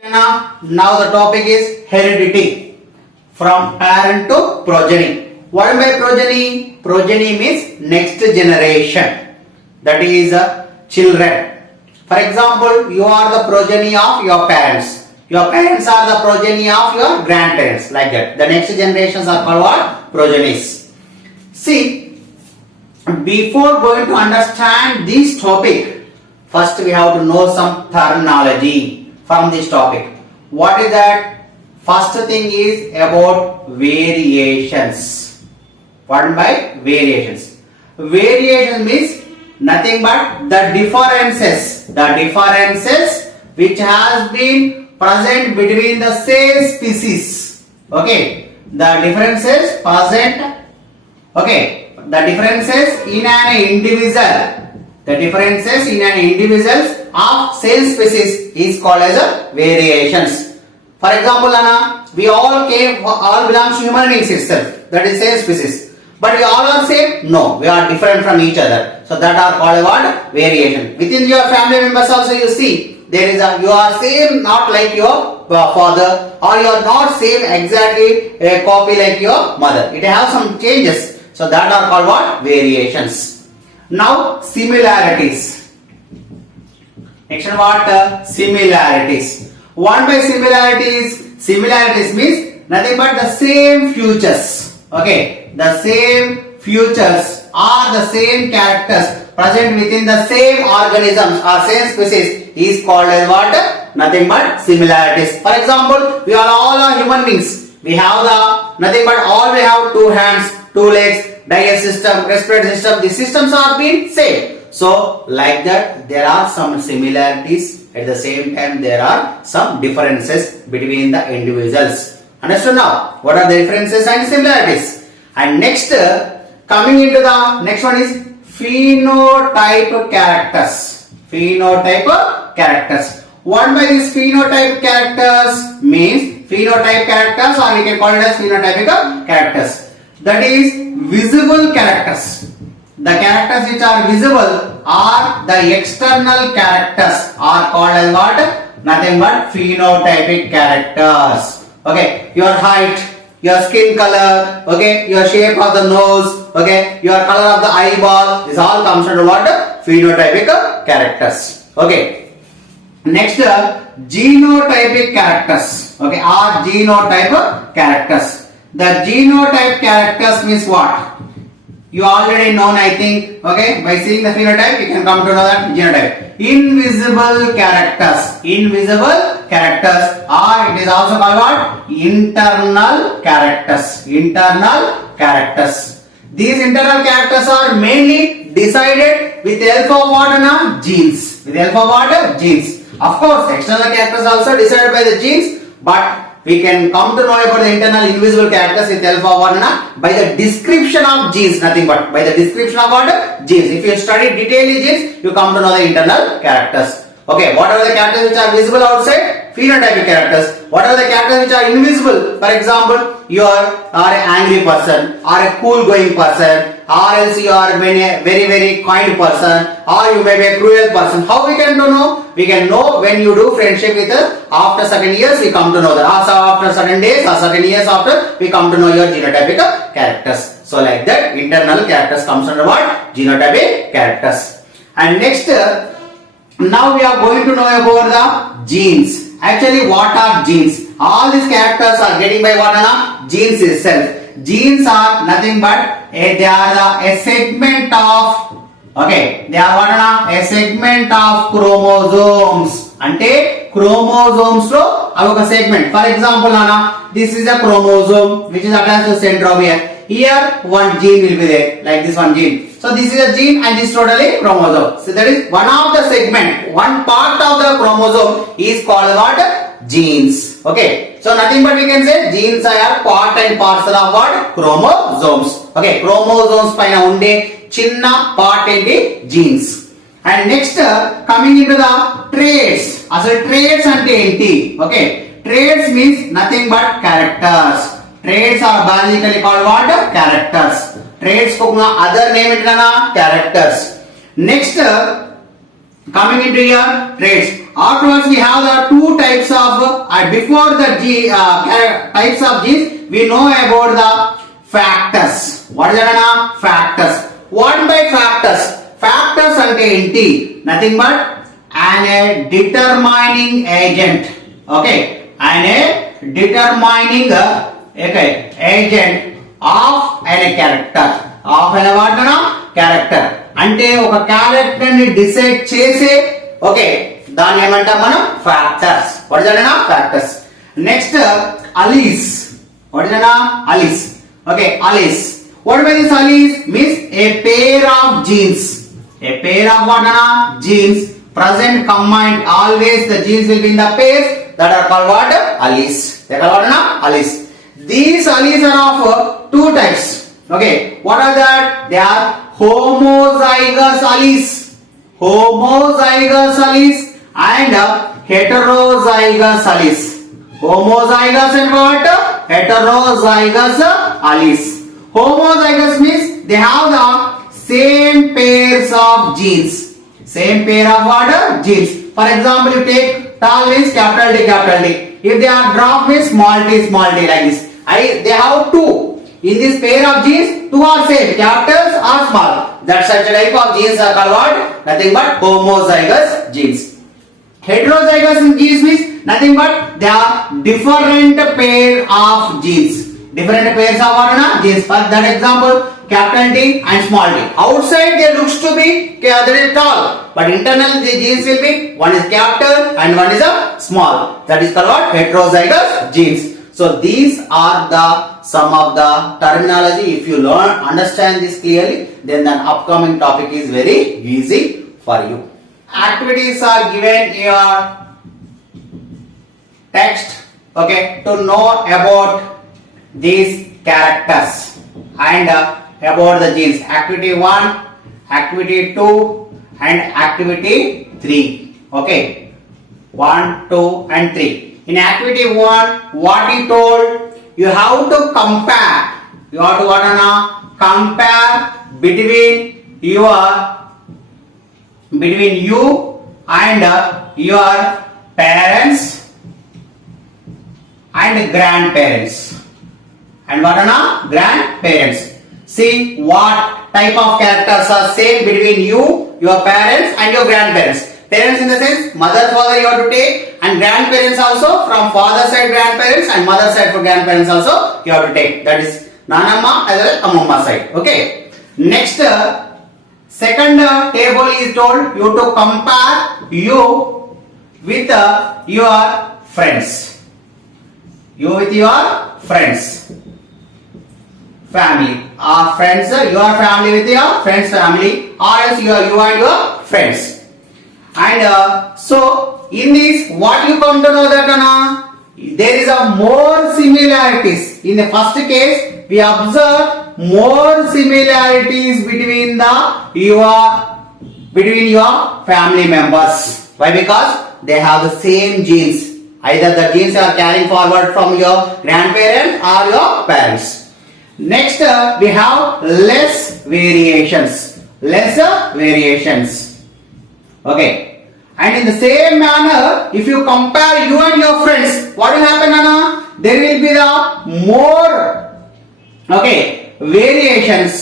Now the topic is heredity from parent to progeny. What by progeny? Progeny means next generation. That is children. For example, you are the progeny of your parents. Your parents are the progeny of your grandparents. Like that. The next generations are called what? Progenies. See, before going to understand this topic, first we have to know some terminology from this topic. What is that? First thing is about variations. What by variations? Variation means nothing but the differences. The differences which has been present between the same species. Okay. The differences present. Okay. The differences in an individual. The differences in an individual of same species is called as a variations. For example, Anna, we all belong to human beings itself. That is same species. But we all are same? No, we are different from each other. So that are called what? Variation. Within your family members also you see there is you are same not like your father, or you are not same exactly a copy like your mother. It has some changes. So that are called what? Variations. Now similarities. Next one what? Similarities. What by similarities? Similarities means nothing but the same features. Okay. The same features or the same characters present within the same organisms or same species is called as what? Nothing but similarities. For example, we are all human beings. We have nothing but all we have two hands, two legs, digestive system, respiratory system. The systems are being same. So like that there are some similarities. At the same time there are some differences between the individuals. Understood now? What are the differences and similarities? And next, coming into the next one is phenotype characters. Phenotype characters. What by these phenotype characters means phenotype characters, or we can call it as phenotypic characters. That is visible characters. The characters which are visible are the external characters are called as what? Nothing but phenotypic characters. Okay, your height, your skin color, okay, your shape of the nose, okay, your color of the eyeball, this all comes under what? Phenotypic characters. Okay. Next, genotypic characters. Okay, or genotype characters. The genotype characters means what? You already known, I think. Okay, by seeing the phenotype, you can come to know that genotype. Invisible characters. Invisible characters, or it is also called what? Internal characters. Internal characters. These internal characters are mainly decided with the help of what? Genes. With the help of what? Genes. Of course, external characters also decided by the genes, but we can come to know about the internal invisible characters with the help of what? By the description of genes, nothing but by the description of what? Genes. If you study detailedly genes, you come to know the internal characters. Okay, what are the characters which are visible outside? Phenotypic characters. What are the characters which are invisible? For example, you are an angry person, or a cool going person, or else you are a very kind person, or you may be a cruel person. How we can know? We can know when you do friendship with us. After certain years we come to know that. Also after certain days or certain years after, we come to know your genotypic characters. So like that, internal characters comes under what? Genotypic characters. And next, now we are going to know about the genes. Actually, what are genes? All these characters are getting by what? Genes itself. Genes are nothing but they are a segment of, okay, they are what? A segment of chromosomes. Ante chromosomes lo avoka segment. For example, this is a chromosome which is attached to centromere here. Here one gene will be there, like this one gene. So this is a gene and this totally chromosome. So that is one of the segment, one part of the chromosome is called what? Genes. Okay. So nothing but we can say genes are part and parcel of what? Chromosomes. Okay. Chromosomes paina unde chinna part enti genes. And next, coming into the traits. Asal traits ante enti? Okay. Traits means nothing but characters. Traits are biologically called what? Characters. Traits ko other name it characters. Next, coming into your traits. Afterwards, we have the two types of before the types of genes, we know about the factors. What is that? Factors. What by factors? Factors ante enti? Nothing but an determining agent. Okay, an determining agent of a character. Of a what? Character. అంటే ఒక character ని decide చేసే దాన్ని ఏమంటాం మనం factors. What is that? Factors. Next alleles. What is that? Alleles. Alleles. What by this alleles means a pair of genes. A pair of what? Genes present combined. Always the genes will be in the pairs that are called what? Alleles. They are called what? Alleles. These alleles are of two types. What are that? They are homozygous alleles. Homozygous alleles and heterozygous alleles. Homozygous and what? Heterozygous alleles. Homozygous means they have the same pairs of genes. Same pair of what? Genes. For example, you take tall means capital D, capital D. If they are drop means small t, like this. They have two. In this pair of genes, two are same, capitals or small. That such a type of genes are called what? Nothing but homozygous genes. Heterozygous genes means nothing but they are different pair of genes. Different pairs of what? Genes. For that example, capital T and small t. Outside they looks to be very tall, but internal the genes will be one is capital and one is a small. That is called what? Heterozygous genes. So these are the some of the terminology. If you understand this clearly, then the upcoming topic is very easy for you. Activities are given in your text, to know about these characters and about the genes. Activity 1, activity 2 and activity 3. 1, 2 and 3. In activity 1, what he told, you have to compare. You have to compare between you and your parents and grandparents. And what grandparents. See what type of characters are same between you, your parents and your grandparents. Parents in the sense mother, father you have to take, and grandparents also from father side grandparents and mother side for grandparents also you have to take. That is Nanamma as well as Amamma side. Next second table is told you to compare you with your friends. You with your friends. Family. Friends, your family with your friends family, or else you and your friends. And so in this, what you come to know that there is a more similarities. In the first case, we observe more similarities between your family members. Why? Because they have the same genes. Either the genes are carrying forward from your grandparents or your parents. Next, we have less variations. Lesser variations. And in the same manner, if you compare you and your friends, what will happen, Anna? There will be the more variations.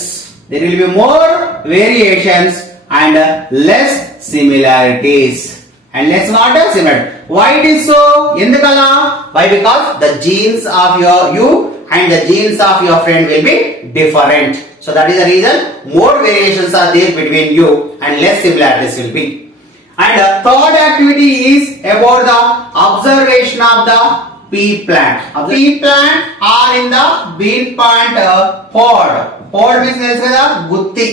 There will be more variations and less similarities. And less what? Similar. Why it is so? Endukala? Why? Because the genes of you and the genes of your friend will be different. So that is the reason more variations are there between you and less similarities will be. And third activity is about the observation of the pea plant. Pea plant are in the bean plant pod. Pod means the gutti.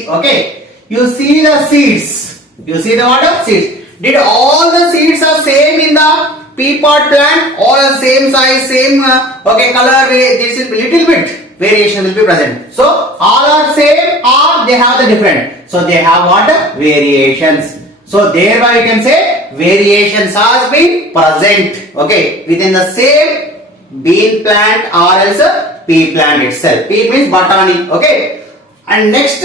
You see the seeds. You see the what? Seeds. Did all the seeds are same in the pea pod plant? All the same size, same color. This is little bit variation will be present. So all are same or they have the different. So they have what? Variations. So thereby you can say variations has been present within the same bean plant or else pea plant itself. Pea means batani. And next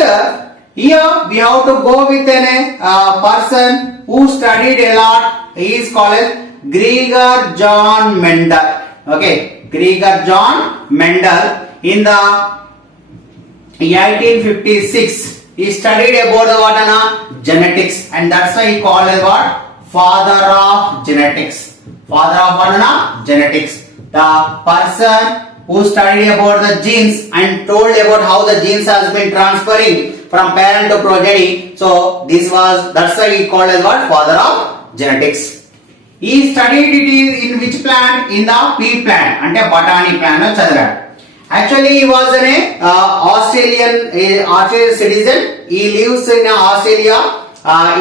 here we have to go with a person who studied a lot he is called as Gregor John Mendel. Okay, Gregor John Mendel in the 1856 he studied about the what genetics, and that's why he called as what father of genetics. Father of what genetics. The person who studied about the genes and told about how the genes has been transferring from parent to progeny. So that's why he called as what father of genetics. He studied it in which plant? In the pea plant, ante botany plant chadra. Actually, he was an Australian citizen. He lives in Australia.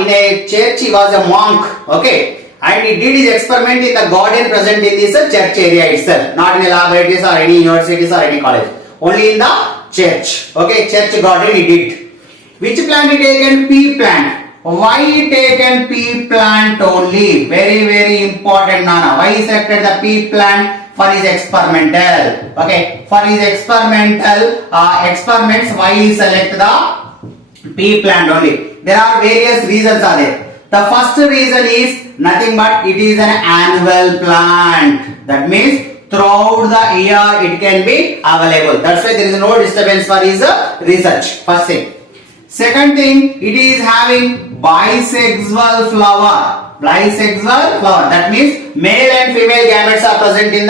In a church, he was a monk. Okay, and he did his experiment in the garden present in this church area itself, not in the laboratories or any universities or any college. Only in the church. Okay, church garden he did. Which plant he taken? Pea plant. Why he taken pea plant only? Very, very important, Nana. Why he selected the pea plant? For his experimental. Okay, for his experimental experiments, why he select the pea plant only? There are various reasons are there. The first reason is nothing but it is an annual plant. That means throughout the year it can be available. That's why there is no disturbance for his research. First thing. Second thing, it is having bisexual flower. Bisexual flower. That means male and female gametes are present in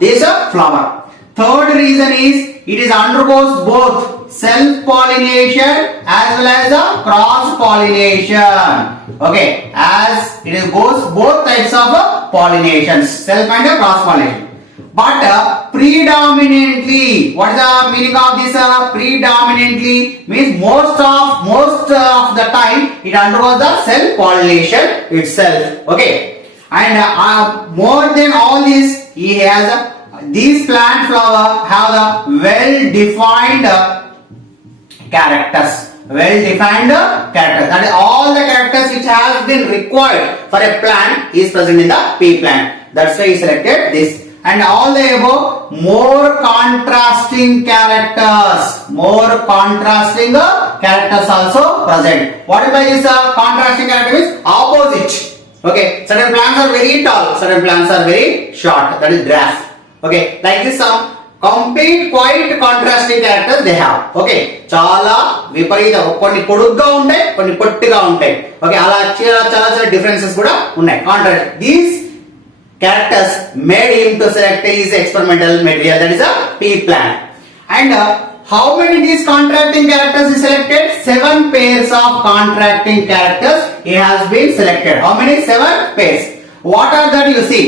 this flower. Third reason is it is undergoes both self-pollination as well as cross-pollination. Okay, as it goes both types of pollinations, self and cross-pollination. But predominantly, what is the meaning of this? Predominantly means most of the time it undergoes the self-pollination itself. Okay, and more than all this, he has these plant flower have the well-defined characters. Well-defined characters. That is all the characters which has been required for a plant is present in the pea plant. That's why he selected this. And all the above, more contrasting characters. More contrasting characters also present. What is by this contrasting character is opposite. Okay, certain plants are very tall, certain plants are very short. That is graph. Okay, like this some complete quite contrasting characters they have. Okay, చాలా విపరీత కొన్ని పొడుగ్గా ఉంటాయి, కొన్ని పొట్టిగా ఉంటాయి. Okay, అలా చాలా differences కూడా ఉన్నాయి. Contrast. These characters made him to select his experimental material, that is a pea plant. And how many these contrasting characters he selected? 7 pairs of contrasting characters he has been selected. How many? 7 pairs. What are that you see?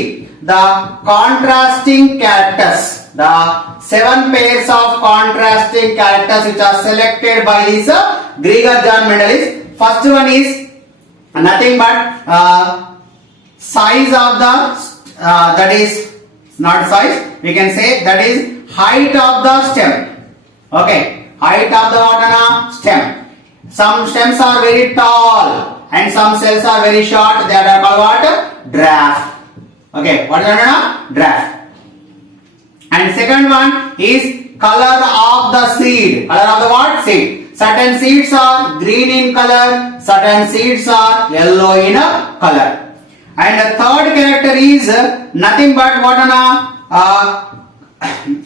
The contrasting characters. The 7 pairs of contrasting characters which are selected by this Gregor John Mendel is, first one is nothing but size of the that is not size, we can say that is height of the stem. Okay, height of the stem. Some stems are very tall and some cells are very short. They are called what? Draft. Okay, what is that? Draft. And second one is color of the seed. Color of the what? Seed. Certain seeds are green in color, certain seeds are yellow in color. And the third character is nothing but what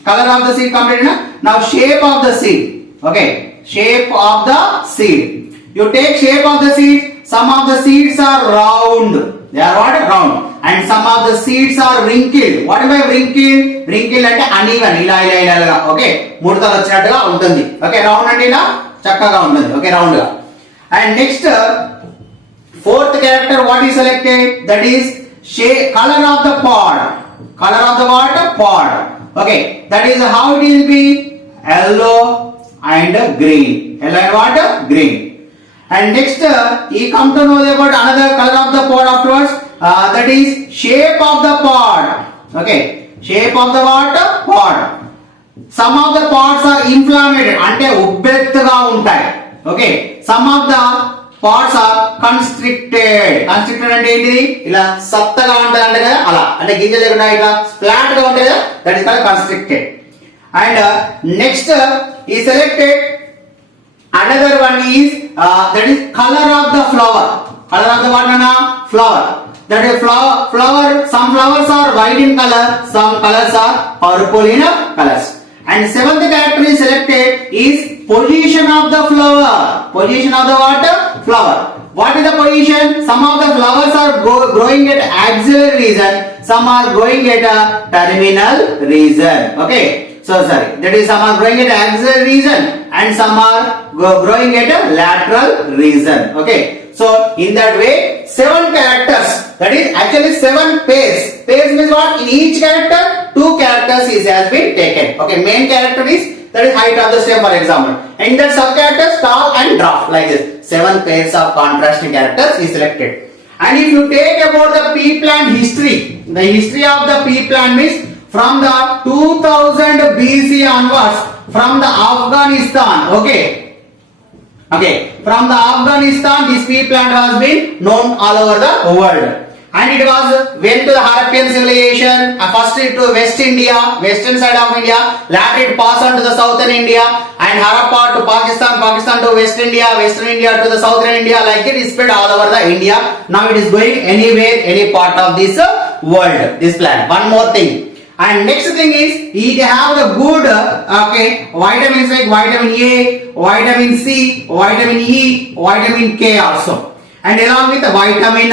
color of the seed completed. Now shape of the seed. Okay, shape of the seed. You take shape of the seed. Some of the seeds are round. They are what? Round. And some of the seeds are wrinkled. What am I wrinkled? Wrinkled అంటే uneven. ఇలా. Okay, ముడతలు వచ్చినట్టుగా ఉంటుంది. Okay, round అంటే ఇలా చక్కగా ఉంటుంది. Okay, round గా. And next fourth character what is selected? That is color of the pod. Color of the what? Pod. Okay, that is how it will be yellow and green. Yellow and what? Green. And next he come to know about another color of the pod afterwards. That is shape of the pod. Okay, shape of the what? Pod. Some of the pods are inflamed. అంటే ఉబ్బెత్తుగా ఉంటాయి. Okay, some of the pods are constricted. Constricted అంటే ఏంటిది? ఇలా సత్తగా ఉంటుంది అంటే కదా అలా. అంటే గింజలు లేకుండా ఇట్లా ఫ్లాట్ గా ఉంటాయి కదా. That is called constricted. And next he selected another one is that is color of the flower. Color of the what? Flower. That is flower. Some flowers are white in color, some colors are purple in colors. And seventh character is selected is position of the flower. Position of the what? Flower. What is the position? Some of the flowers are growing at axillary region, some are growing at a terminal region. Okay. So sorry, that is some are growing at axillary region and some are growing at a lateral region. Okay. So in that way, 7 characters. That is actually 7 pairs. Pairs means what? In each character, 2 characters has been taken. Okay. Main character is that is height of the stem, for example. And that sub characters tall and drop like this. 7 pairs of contrasting characters is selected. And if you take about the pea plant history, the history of the pea plant means from the 2000 BC onwards, from the Afghanistan, from the Afghanistan, this pea plant has been known all over the world. And it went to the Harappan civilization, first to West India, western side of India, later it passed on to the southern India, and Harappa to Pakistan, Pakistan to West India, western India to the southern India, like that it spread all over the India. Now it is going anywhere, any part of this world, this plant. One more thing. And next thing is, it have the good vitamins like vitamin A, vitamin C, vitamin E, vitamin K also. And along with the vitamin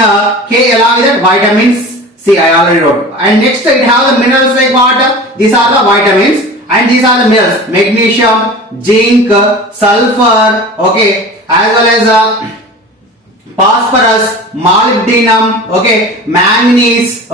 K, along with that vitamin C, I already wrote. And next it have the minerals like what? These are the vitamins and these are the minerals. Magnesium, zinc, sulfur, as well as phosphorus, molybdenum, manganese,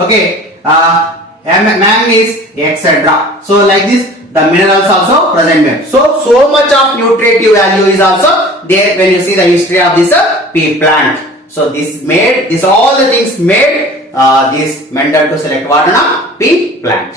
manganese, etc. So like this, the minerals also present here. So much of nutritive value is also there when you see the history of this pea plant. So all the things made this mental to select what? Pea plant.